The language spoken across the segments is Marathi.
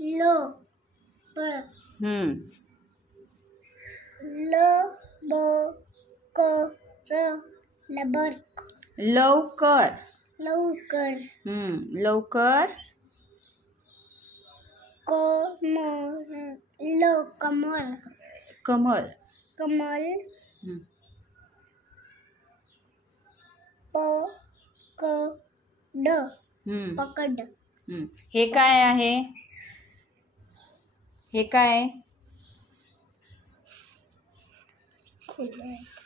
लो बर ल ब क र लबर लवकर लवकर लवकर कमल कमल कमल पकड पकड हे काय आहे? हे काय?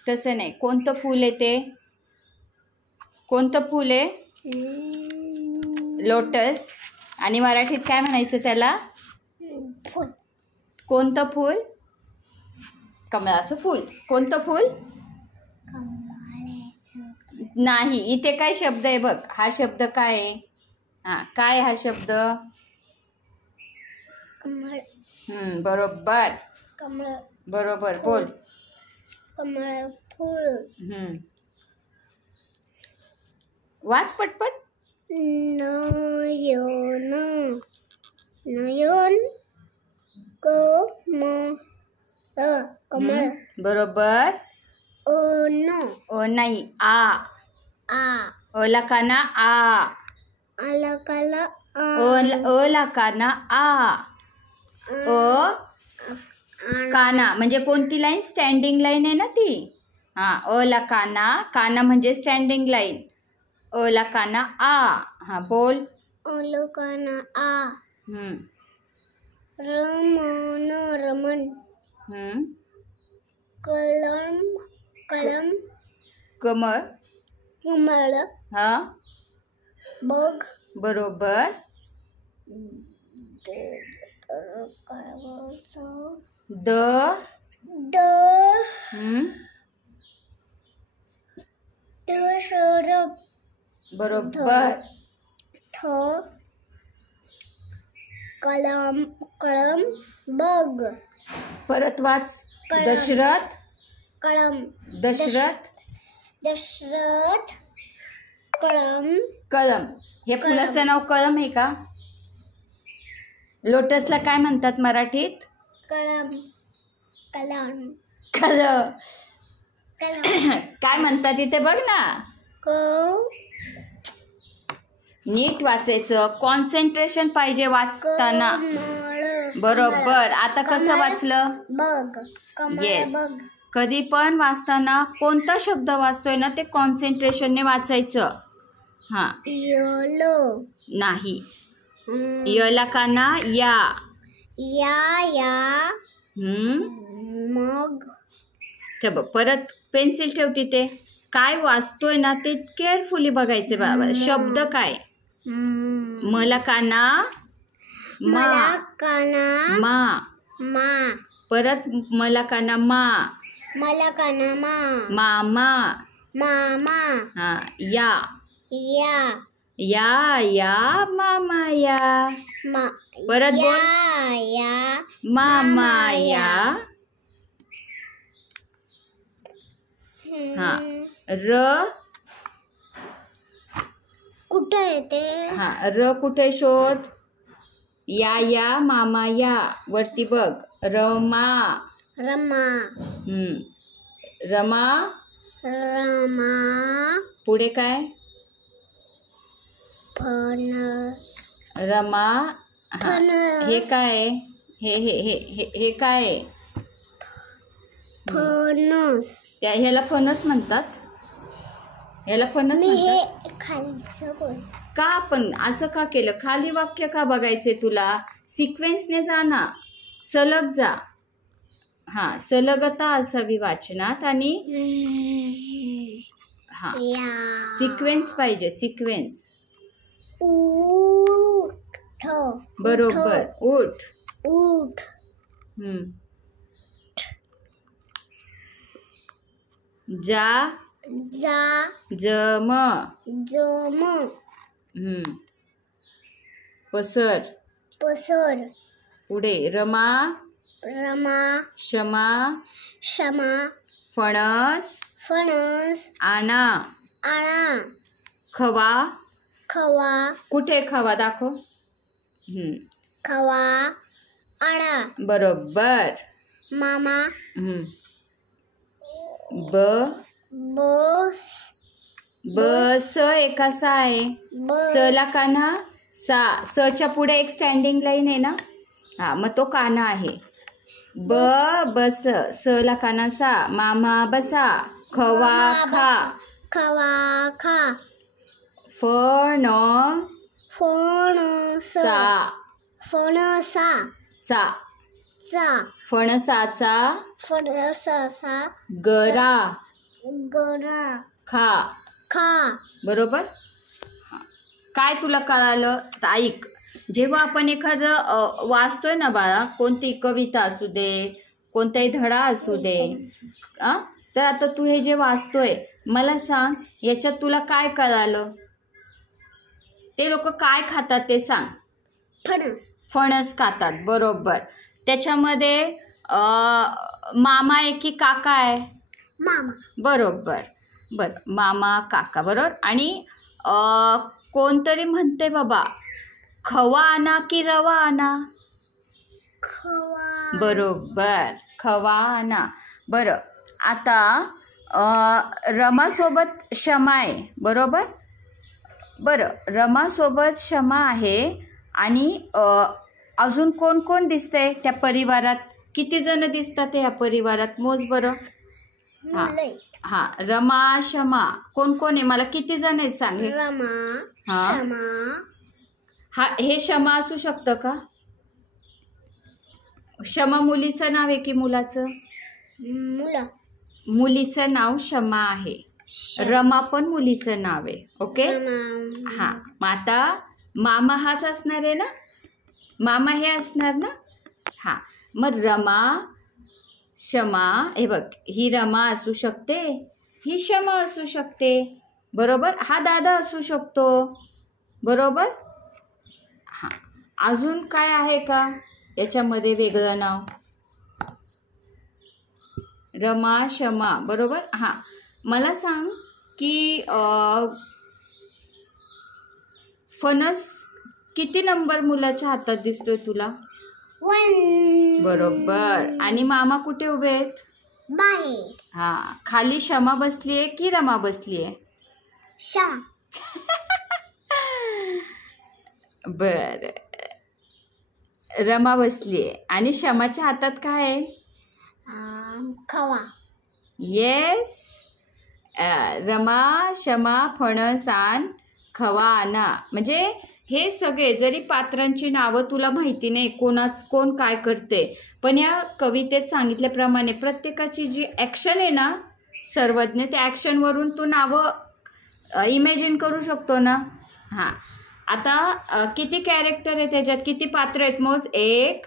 तसं नाही. कोणतं फूल आहे ते? कोणतं फूल आहे? लोटस. आणि मराठीत काय म्हणायचं त्याला? फूल. कोणतं फूल? कमळाचं फूल. कोणतं फूल? नाही. इथे काय शब्द आहे बघ. हा शब्द काय आहे? काय हा शब्द? कमळ. बरोबर. कमळ. बरोबर बोल. कमळ फूल. वाच पटपट. नयन नयन कमळ कमळ. बरोबर. नाही. आ अला काना आ. आला काला अला काना आ. काना म्हणजे कोणती लाईन? स्टँडिंग लाईन आहे ना ती. अला काना. काना म्हणजे स्टँडिंग लाईन. अला काना आ. बोल. अला काना आ. रमन रमन. कलम कलम. कमळ. कमळ. बघ. बरोबर. द दशरथ. बरोबर. कलम कलम बघ. परत वाच. दशरथ. कलम. दशरथ. दशरथ कलम. कलम. हे फुलाचं नाव कलम आहे का? लोटसला काय म्हणतात मराठीत? कलम. कलम. कलम. काय म्हणतात इथे बघ ना. नीट वाचायचं. कॉन्सन्ट्रेशन पाहिजे वाचताना. बरोबर. आता कसं वाचलं? बघ. येस. कधी पण वाचताना कोणता शब्द वाचतोय ना ते कॉन्सन्ट्रेशनने वाचायचं. यलो नाही. यला काना या. या मग. ठेव. परत पेन्सिल ठेव तिथे. काय वाचतोय ना ते केअरफुली बघायचे बाबा. शब्द काय? मला काना मा. मा. परत मला काना मा. मला काना मा. मामा. मामा. या. या मामा या. परत बोल. या मामा या. र कुठे येते? र कुठे शोध? या मामा या. वरती बघ. रमा. रमा. रमा. पुढे काय? फणस. रमा. हे काय? हे काय? फणस. ह्याला फणस म्हणतात. ह्याला फणस म्हणतात. खालचं का पण असं का केलं? खाली वाक्य का बघायचे तुला? सिक्वेन्सने जा ना. सलग जा. सलगता असावी वाचनात. आणि सिक्वेन्स पाहिजे. सिक्वेन्स. उठ. बरोबर. उठ. उठ. जा. जम. पसर. पुढे. रमा. क्षमा. फणस. आणा. खवा. कुठे खवा दाखव. खवा आणा बरोबर. मामा ब बस बस एका सा आहे. स ला काना सा. सच्या पुढे एक स्टँडिंग लाईन आहे ना, हा मग तो काना आहे. बस. स ला काना सा. मामा बसा. खवा खा. खवा खा. फण फणसा फणसा चा. चा फणसाचा फणसाचा गरा गरा खा. खा. बरोबर. काय तुला कळालं तर ऐक. जेव्हा आपण एखादं वाचतोय ना बाळा, कोणती कविता असू दे, कोणताही धडा असू दे, तर आता तू हे जे वाचतोय मला सांग, याच्यात तुला काय कळालं? ते लोक काय खातात ते सांग. फणस फणस खातात. बरोबर. त्याच्यामध्ये मामा आहे की काका आहे? मामा. बरोबर. बरं, मामा काका. बरोबर. आणि कोणतरी म्हणते बाबा, खवा आणा की रवा आणा? खवा. बरोबर, खवा आणा. बरं, आता रमासोबत क्षमा आहे. बरोबर. बरं, रमासोबत क्षमा आहे. आणि अजून कोण कोण दिसतंय त्या परिवारात? किती जण दिसतात या परिवारात? मोज बरं. हां, रमा क्षमा कोण कोण आहे? मला किती जण आहेत सांग. रमा क्षमा. हा, हे क्षमा असू शकतं का? क्षमा मुलीचं नाव आहे की मुलाचं? मुलीचं नाव क्षमा आहे. रमा पण मुलीचं नाव आहे. ओके. हां, मग आता मामा हाच असणार आहे ना? मामा हे असणार ना? हां, मग रमा क्षमा. हे बघ, ही रमा असू शकते, ही क्षमा असू शकते. बरोबर. हा दादा असू शकतो. बरोबर. हां, अजून काय आहे का याच्यामध्ये वेगळं नाव? रमा क्षमा. बरोबर. हां, मला सांग की फणस किती नंबर मुलाच्या हातात दिसतोय तुला? 1. बरोबर. आणि मामा कुठे उभे आहेत? बाहेर. हां, खाली क्षमा बसली आहे की रमा बसली आहे? क्षमा. बर, रमा बसली आहे. आणि क्षमाच्या हातात काय आहे? खवा. येस. रमा क्षमा फणस आण खवा आणा. म्हणजे हे सगळे जरी पात्रांची नावं तुला माहिती नाही, कोण काय करते, पण या कवितेत सांगितल्याप्रमाणे प्रत्येकाची जी ॲक्शन आहे ना सर्वज्ञ, त्या ॲक्शनवरून तू नावं इमॅजिन करू शकतो ना. हां, आता किती कॅरेक्टर आहे त्याच्यात? किती पात्र आहेत मोज. 1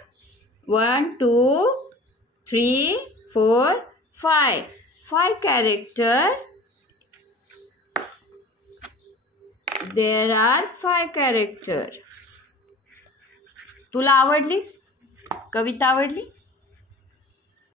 2 3 4 5 कॅरेक्टर. There are 5 characters. तुला आवडली? कविता आवडली?